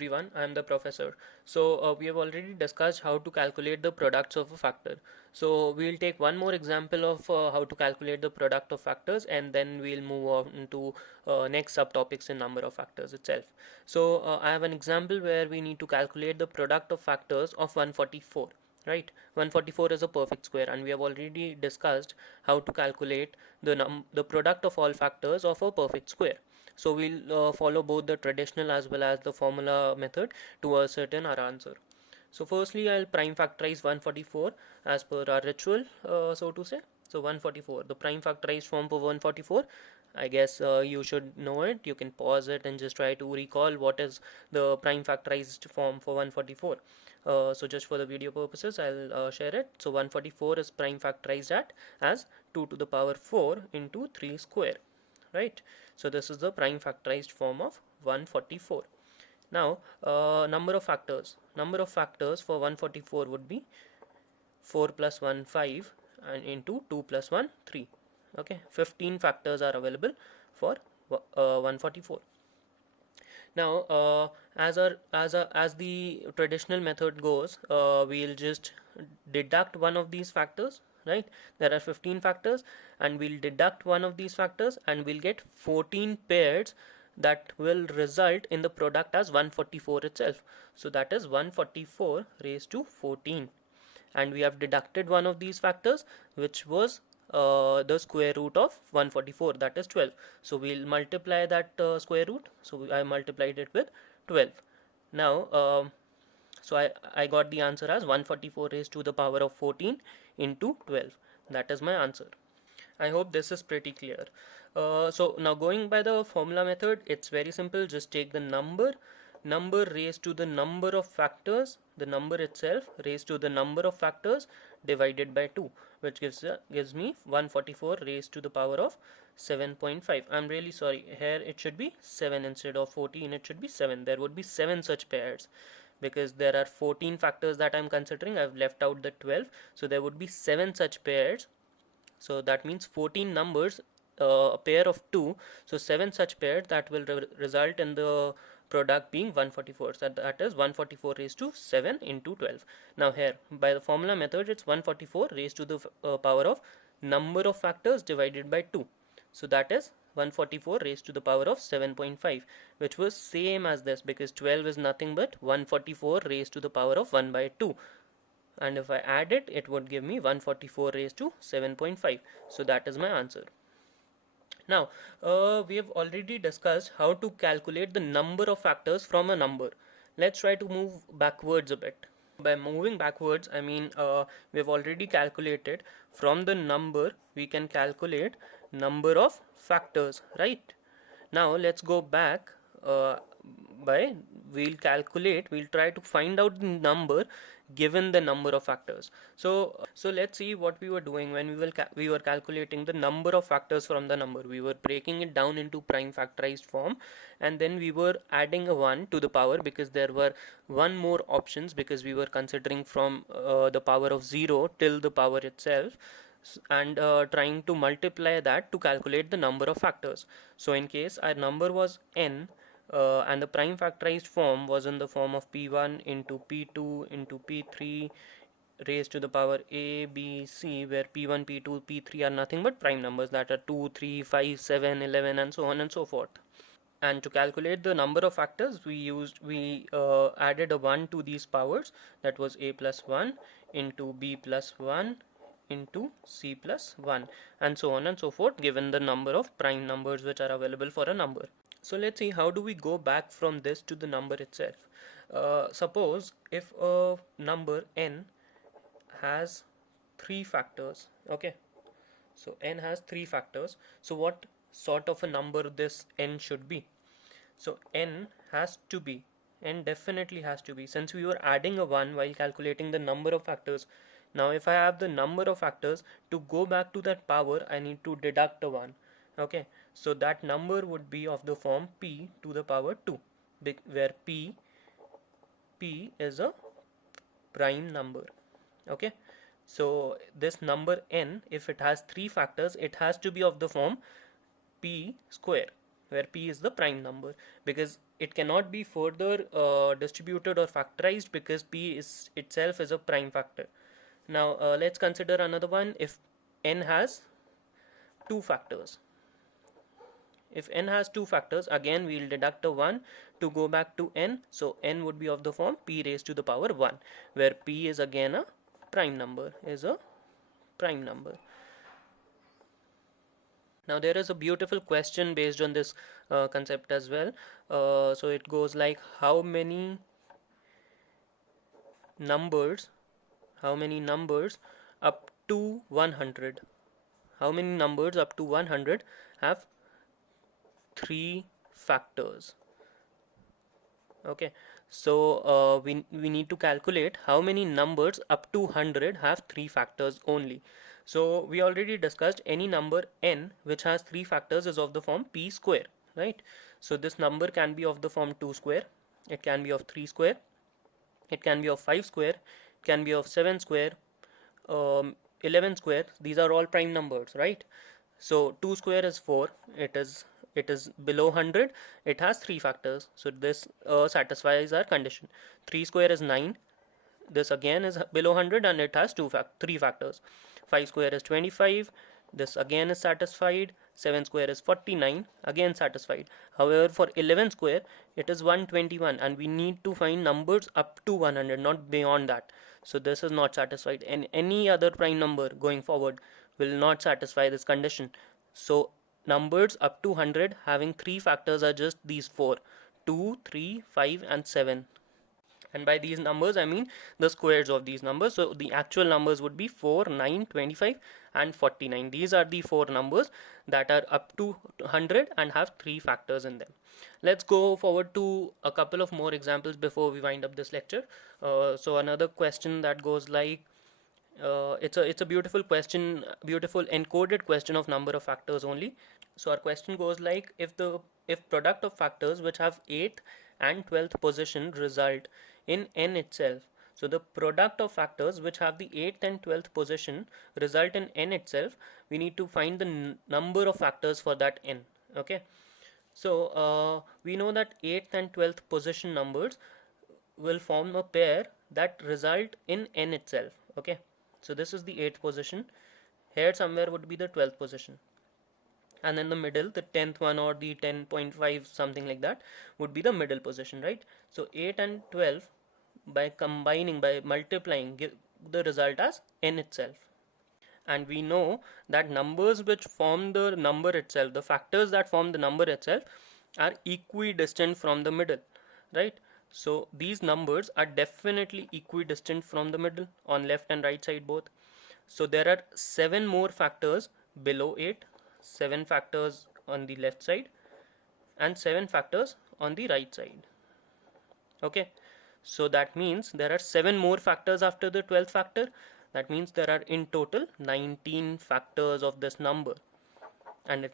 everyone, I am the professor. So we have already discussed how to calculate the products of a factor. So we'll take one more example of how to calculate the product of factors, and then we'll move on to next subtopics in number of factors itself. So I have an example where we need to calculate the product of factors of 144. Right, 144 is a perfect square, and we have already discussed how to calculate the product of all factors of a perfect square. So we'll follow both the traditional as well as the formula method to ascertain our answer. So firstly, I'll prime factorize 144 as per our ritual, so to say. So 144, the prime factorized form for 144. I guess you should know it. You can pause it and just try to recall what is the prime factorized form for 144. So just for the video purposes, I'll share it. So 144 is prime factorized as 2 to the power 4 into 3 square. Right, so this is the prime factorized form of 144. Now number of factors for 144 would be 4 plus 1 5 and into 2 plus 1 3. Okay, 15 factors are available for 144. Now as the traditional method goes, we'll just deduct one of these factors. Right, there are 15 factors, and we'll deduct one of these factors, and we'll get 14 pairs that will result in the product as 144 itself. So that is 144 raised to 14, and we have deducted one of these factors, which was the square root of 144, that is 12. So we'll multiply that square root. So I multiplied it with 12. Now so I got the answer as 144 raised to the power of 14 into 12. That is my answer. I hope this is pretty clear. So now going by the formula method, it's very simple. Just take the number raised to the number of factors, the number itself raised to the number of factors divided by 2, which gives me 144 raised to the power of 7.5. I'm really sorry, here it should be 7 instead of 14. It should be 7. There would be 7 such pairs, because there are 14 factors that I'm considering. I've left out the 12, so there would be 7 such pairs. So that means 14 numbers, a pair of 2, so 7 such pairs that will result in the product being 144. So that is 144 raised to 7 into 12. Now here by the formula method, it's 144 raised to the power of number of factors divided by 2. So that is 144 raised to the power of 7.5, which was same as this, because 12 is nothing but 144 raised to the power of 1 by 2, and if I add it, it would give me 144 raised to 7.5. So that is my answer. Now we have already discussed how to calculate the number of factors from a number. Let's try to move backwards a bit. By moving backwards, I mean we have already calculated from the number. We can calculate number of factors, right? Now let's go back. We'll try to find out the number given the number of factors. So let's see what we were doing when we were calculating the number of factors from the number. We were breaking it down into prime factorized form, and then we were adding a 1 to the power, because there were one more options, because we were considering from the power of 0 till the power itself, and trying to multiply that to calculate the number of factors. So in case our number was n, and the prime factorized form was in the form of p1 into p2 into p3 raised to the power a, b, c, where p1, p2, p3 are nothing but prime numbers, that are 2, 3, 5, 7, 11, and so on and so forth. And to calculate the number of factors, we added a 1 to these powers, that was a plus 1 into b plus 1 into c plus 1, and so on and so forth, given the number of prime numbers which are available for a number. So let's see, how do we go back from this to the number itself. Suppose if a number n has 3 factors. Okay, so n has 3 factors. So what sort of a number this n should be? So n definitely has to be, since we were adding a 1 while calculating the number of factors. Now if I have the number of factors, to go back to that power, I need to deduct a 1. Okay, so that number would be of the form p to the power 2, where p is a prime number. Okay, so this number n, if it has 3 factors, it has to be of the form p square. where p is the prime number, because it cannot be further distributed or factorized, because p is itself is a prime factor. Now let's consider another one. If n has two factors, if n has two factors, again we'll deduct a 1 to go back to n, so n would be of the form p raised to the power 1, where p is again a prime number, is a prime number. Now there is a beautiful question based on this concept as well. So it goes like, how many numbers up to 100, how many numbers up to 100 have three factors? Okay, so we need to calculate how many numbers up to 100 have three factors only. So we already discussed any number n which has three factors is of the form p square, right? So this number can be of the form 2 square, it can be of 3 square, it can be of 5 square, it can be of 7 square, 11 square. These are all prime numbers, right? So 2 square is 4, it is below 100, it has three factors, so this satisfies our condition. 3 square is 9, this again is below 100 and it has three factors. 5 square is 25, this again is satisfied. 7 square is 49, again satisfied. However, for 11 square it is 121 and we need to find numbers up to 100, not beyond that. So this is not satisfied, and any other prime number going forward will not satisfy this condition. So numbers up to 100 having three factors are just these four: 2, 3, 5 and 7. And by these numbers I mean the squares of these numbers. So the actual numbers would be 4, 9, 25 and 49. These are the four numbers that are up to 100 and have three factors in them. Let's go forward to a couple of more examples before we wind up this lecture. So another question that goes like, it's a beautiful question, beautiful encoded question of number of factors only. So our question goes like, if product of factors which have 8th and 12th position result in n itself. So the product of factors which have the 8th and 12th position result in n itself, we need to find the number of factors for that n. Okay, so we know that 8th and 12th position numbers will form a pair that result in n itself. Okay, so this is the 8th position, here somewhere would be the 12th position, and in the middle the 10th one or the 10.5 something like that would be the middle position, right? So 8 and 12 by combining, by multiplying, give the result as n itself. And we know that numbers which form the number itself, the factors that form the number itself, are equidistant from the middle, right? So these numbers are definitely equidistant from the middle on left and right side both. So there are 7 more factors below 8, 7 factors on the left side and 7 factors on the right side. Okay, so that means there are 7 more factors after the 12th factor. That means there are in total 19 factors of this number, and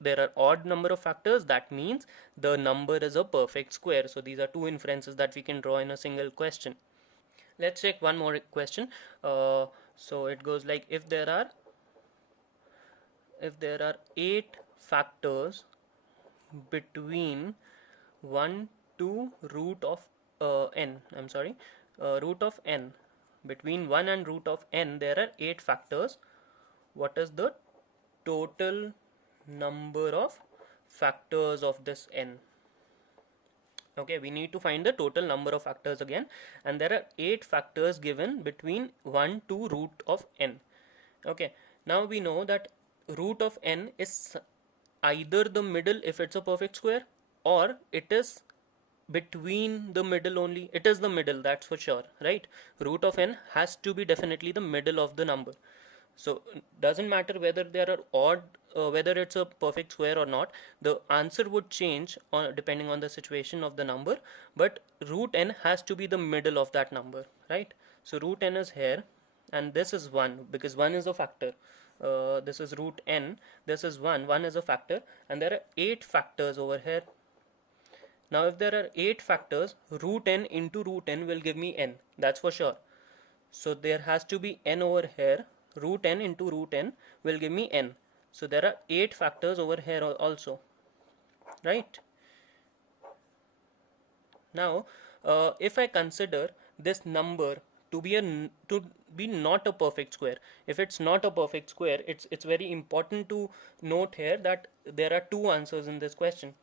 there are odd number of factors. That means the number is a perfect square. So these are two inferences that we can draw in a single question. Let's take one more question. So it goes like, if there are 8 factors between 1 to root of n, I'm sorry, root of n, between 1 and root of n there are 8 factors. What is the total number of factors of this n? Okay, we need to find the total number of factors again, and there are 8 factors given between 1 to root of n. Okay, now we know that root of n is either the middle if it's a perfect square, or it is between the middle only. It is the middle, that's for sure, right? Root of n has to be definitely the middle of the number. So doesn't matter whether there are odd, whether it's a perfect square or not, the answer would change depending on the situation of the number, but root n has to be the middle of that number, right? So root n is here, and this is 1 because 1 is a factor. This is root n, this is 1 is a factor, and there are 8 factors over here. Now if there are 8 factors, root n into root n will give me n, that's for sure. So there has to be n over here. Root n into root n will give me n. So there are 8 factors over here also. right? Now, if I consider this number to be not a perfect square, if it's not a perfect square, it's very important to note here that there are two answers in this question,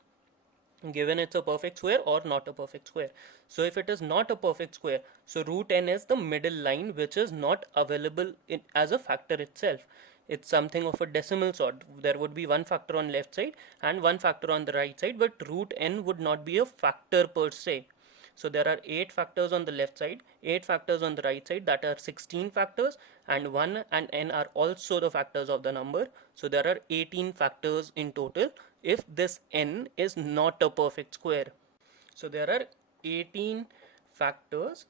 given it's a perfect square or not a perfect square. So if it is not a perfect square, so root n is the middle line which is not available as a factor itself. It's something of a decimal sort. There would be one factor on left side and one factor on the right side, but root n would not be a factor per se. So there are 8 factors on the left side, 8 factors on the right side, that are 16 factors, and 1 and n are also the factors of the number. So there are 18 factors in total if this n is not a perfect square. So there are 18 factors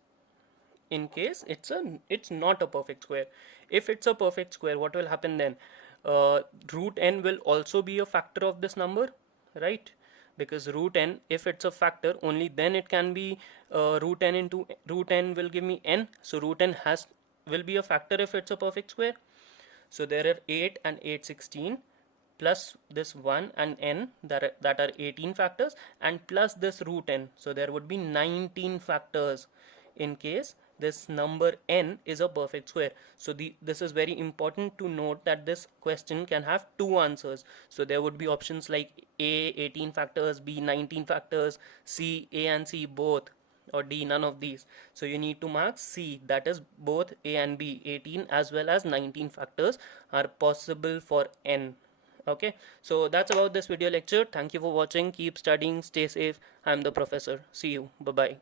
in case it's not a perfect square. If it's a perfect square, what will happen then? Root n will also be a factor of this number, right? Because root n, if it's a factor, only then it can be root n into root n will give me n. So root n will be a factor if it's a perfect square. So there are 8 and 8 16 plus this 1 and n that are 18 factors, and plus this root n. So there would be 19 factors in case this number n is a perfect square. So this is very important to note that this question can have two answers. So there would be options like A 18 factors, B 19 factors, C A and C both, or D none of these. So you need to mark C, that is both A and B, 18 as well as 19 factors are possible for n. Okay, so that's about this video lecture. Thank you for watching. Keep studying, stay safe. I'm the professor. See you. Bye bye.